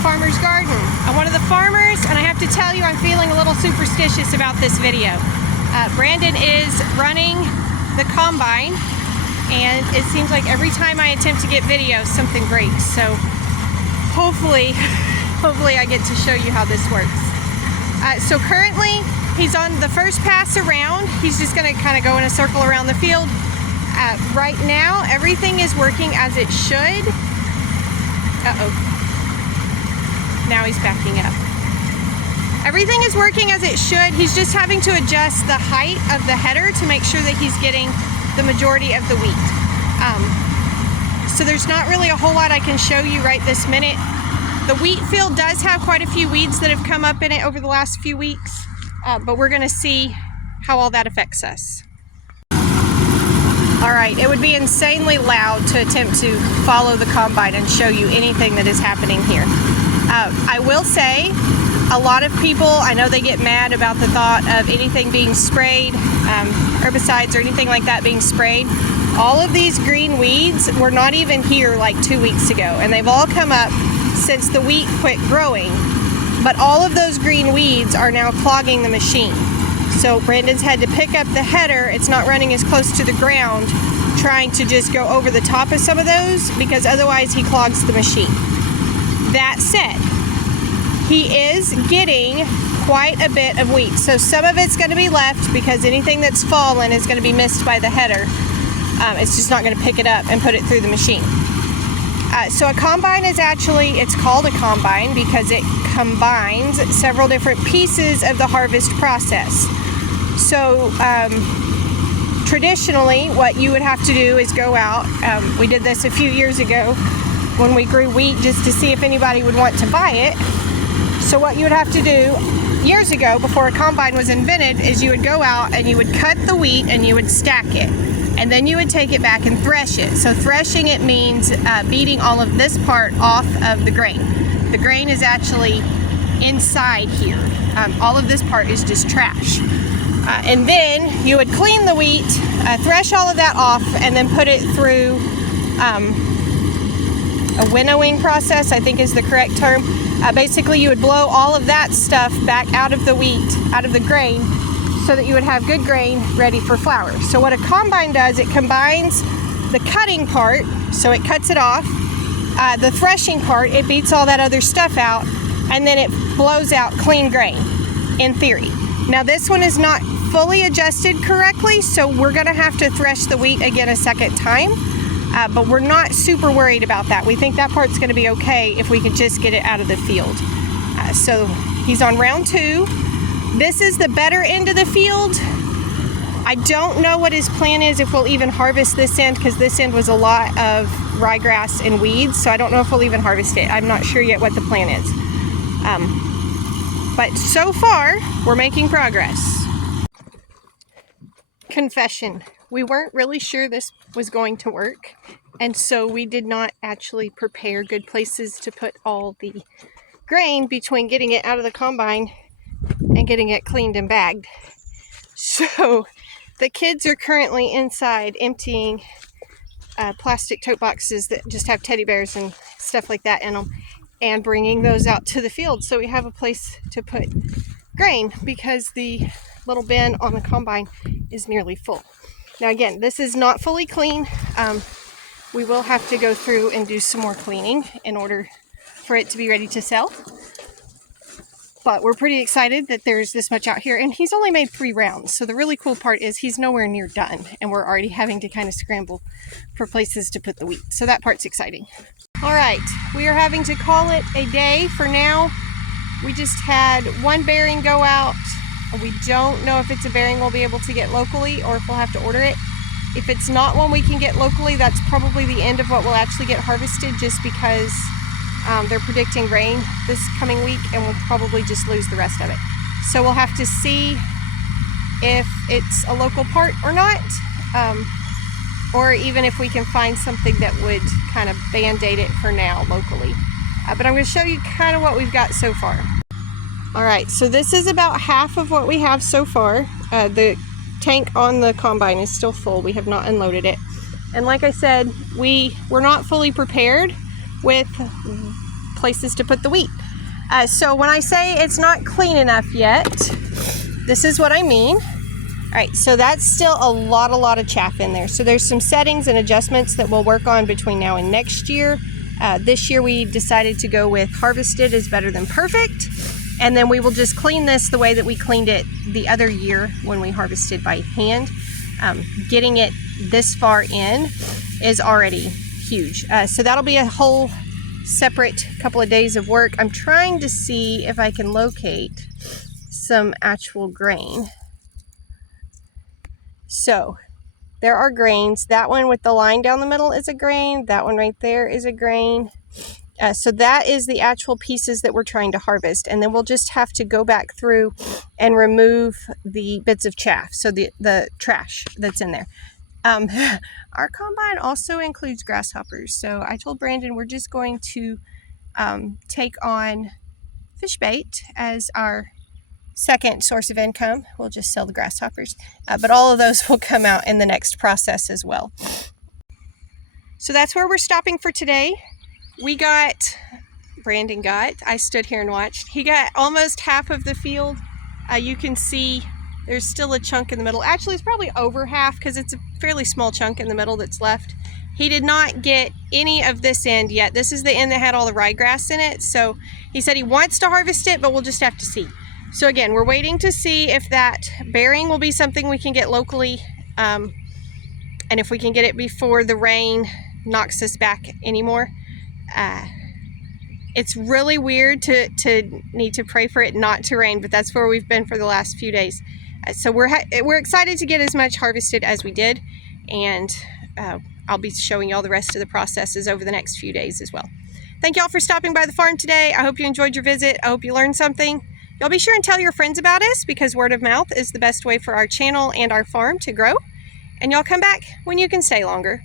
farmer's garden. I'm one of the farmers, and I have to tell you, I'm feeling a little superstitious about this video. Brandon is running the combine, and it seems like every time I attempt to get video, something breaks. So hopefully I get to show you how this works. So currently, he's on the first pass around. He's just going to kind of go in a circle around the field. Right now, everything is working as it should. Uh-oh. Now he's backing up. Everything is working as it should. He's just having to adjust the height of the header to make sure that he's getting the majority of the wheat. So there's not really a whole lot I can show you right this minute. The wheat field does have quite a few weeds that have come up in it over the last few weeks, but we're going to see how all that affects us. All right, it would be insanely loud to attempt to follow the combine and show you anything that is happening here. I will say, a lot of people, I know they get mad about the thought of anything being sprayed, herbicides or anything like that being sprayed. All of these green weeds were not even here like 2 weeks ago, and they've all come up since the wheat quit growing. But all of those green weeds are now clogging the machine. So Brandon's had to pick up the header. It's not running as close to the ground, trying to just go over the top of some of those, because otherwise he clogs the machine. That said, he is getting quite a bit of wheat. So some of it's going to be left because anything that's fallen is going to be missed by the header. It's just not going to pick it up and put it through the machine. So a combine is actually, it's called a combine because it combines several different pieces of the harvest process. So traditionally, what you would have to do is go out. We did this a few years ago when we grew wheat just to see if anybody would want to buy it. So what you would have to do years ago, before a combine was invented, is you would go out and you would cut the wheat and you would stack it. And then you would take it back and thresh it. So threshing it means beating all of this part off of the grain. The grain is actually inside here. All of this part is just trash. And then you would clean the wheat, thresh all of that off, and then put it through a winnowing process, I think is the correct term. Basically, you would blow all of that stuff back out of the wheat, out of the grain, so that you would have good grain ready for flour. So what a combine does, it combines the cutting part, so it cuts it off, the threshing part, it beats all that other stuff out, and then it blows out clean grain, in theory. Now this one is not fully adjusted correctly, so we're gonna have to thresh the wheat again a second time, but we're not super worried about that. We think that part's gonna be okay if we can just get it out of the field. So he's on round 2. This is the better end of the field. I don't know what his plan is, if we'll even harvest this end, because this end was a lot of ryegrass and weeds, so I don't know if we'll even harvest it. I'm not sure yet what the plan is. But so far, we're making progress. Confession. We weren't really sure this was going to work, and so we did not actually prepare good places to put all the grain between getting it out of the combine and getting it cleaned and bagged. So the kids are currently inside emptying plastic tote boxes that just have teddy bears and stuff like that in them, and bringing those out to the field so we have a place to put grain, because the little bin on the combine is nearly full. Now again, this is not fully clean. We will have to go through and do some more cleaning in order for it to be ready to sell. But we're pretty excited that there's this much out here, and he's only made 3 rounds. So the really cool part is he's nowhere near done, and we're already having to kind of scramble for places to put the wheat. So that part's exciting. All right, we are having to call it a day for now. We just had one bearing go out. We don't know if it's a bearing we'll be able to get locally or if we'll have to order it. If it's not one we can get locally, that's probably the end of what will actually get harvested, just because they're predicting rain this coming week, and we'll probably just lose the rest of it. So we'll have to see if it's a local part or not, or even if we can find something that would kind of band-aid it for now locally. But I'm going to show you kind of what we've got so far. All right, so this is about half of what we have so far. The tank on the combine is still full. We have not unloaded it. And like I said, we're not fully prepared with places to put the wheat. So when I say it's not clean enough yet, this is what I mean. All right, so that's still a lot of chaff in there. So there's some settings and adjustments that we'll work on between now and next year. This year we decided to go with harvested is better than perfect. And then we will just clean this the way that we cleaned it the other year when we harvested by hand. Getting it this far in is already huge. So that'll be a whole separate couple of days of work. I'm trying to see if I can locate some actual grain. So there are grains. That one with the line down the middle is a grain. That one right there is a grain. So that is the actual pieces that we're trying to harvest. And then we'll just have to go back through and remove the bits of chaff. So the trash that's in there. Our combine also includes grasshoppers. So I told Brandon we're just going to take on fish bait as our second source of income. We'll just sell the grasshoppers, but all of those will come out in the next process as well. So that's where we're stopping for today. I stood here and watched. He got almost half of the field. You can see there's still a chunk in the middle. Actually, it's probably over half because it's a fairly small chunk in the middle that's left. He did not get any of this end yet. This is the end that had all the ryegrass in it. So he said he wants to harvest it, but we'll just have to see. So again, we're waiting to see if that bearing will be something we can get locally, and if we can get it before the rain knocks us back anymore. It's really weird to need to pray for it not to rain, but that's where we've been for the last few days. So we're excited to get as much harvested as we did, and I'll be showing you all the rest of the processes over the next few days as well. Thank y'all for stopping by the farm today. I hope you enjoyed your visit. I hope you learned something. Y'all be sure and tell your friends about us, because word of mouth is the best way for our channel and our farm to grow. And y'all come back when you can stay longer.